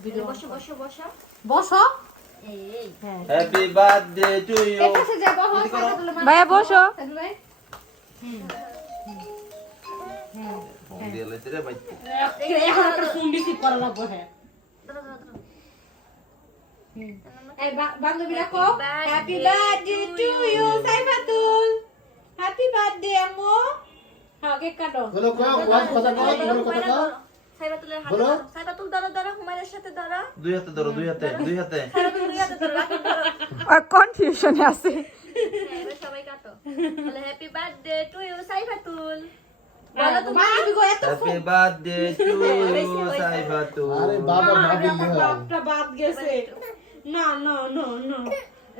বসো বসো বসো বসো এই হ্যাপি বার্থডে টু ইউ এই পাশে যা বসো সাইকেল তুলে ভাইয়া বসো সাইকেল ভাই ফোন দিয়ে লাইছে রে ভাই এখন একটা ফোন রিসিভ করা লাগবে হ্যাঁ দাঁড়া দাঁড়া দাঁড়া এই বান্ধবীরা কো happy birthday to you Saifatul happy birthday আম্মু হ্যাঁ কেক কাটো বলো কোন কথা কও বলো কথা কও সাইবাতুলের হাতে বলো। ধরো। সাইবাতুল ধরো ধরো হুমায়রার সাথে ধরো দুই হাতে ধরো দুই হাতে সাইবাতুল দুই হাতে ধরো রাখো ধরো আর কনফিউশনে আছে হ্যাঁ, এবার সবাই কাটো বলে হ্যাপি বার্থডে টু ইউ সাইফাতুল বলো তুমি বান্ধবী গো এত হ্যাপি বার্থডে টু ইউ সাইফাতু আরে বাবা ভাবি বাপটা বাদ গেছে না না না না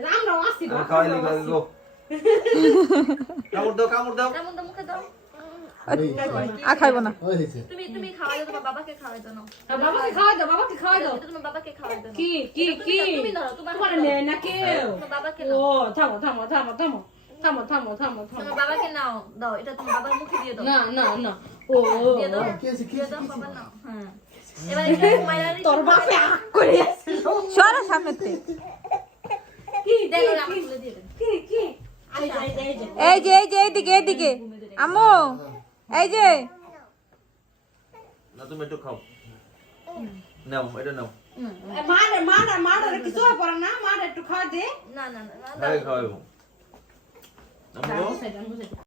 রামরাও আসি আমি খাওয়াইলি গো কামড় দাও যেমন তো মুখে দাও আর খাইবো না হয়েছে তুমি তুমি খাওয়াই দাও তোমার বাবাকে খাওয়াই দাও না বাবাকে খাওয়াই দাও বাবাকে খাওয়াই দাও এটা তোমার বাবাকে খাওয়াই দাও না। কি কি কি তুমি ধরো তোমার তোমার নেই না কেউ তোমার বাবাকে ও নাও থামো থামো থামো থামো থামো থামো থামো থামো তোমার বাবাকে নাও দাও এটা তোমার বাবার মুখে দিয়ে দাও না না না ও দিয়ে দাও কি আছে কি দিয়ে আছে দাও বাবা নাও হ্যাঁ এবার এটা হুমায়রার তোর বাপে আক করে আসছিল সরা সামনেতে কি দেখো আমি তুলে দিয়ে দেব কি কি আই যাই যাই যাই এইদিকে আম্মু এই যে না তুমি একটু খাও নাও এটা নাও মার কিছু পড়ে না মার একটু খাওয়া দে না না না না খাই খাওয়াবো আমগো বুঝাই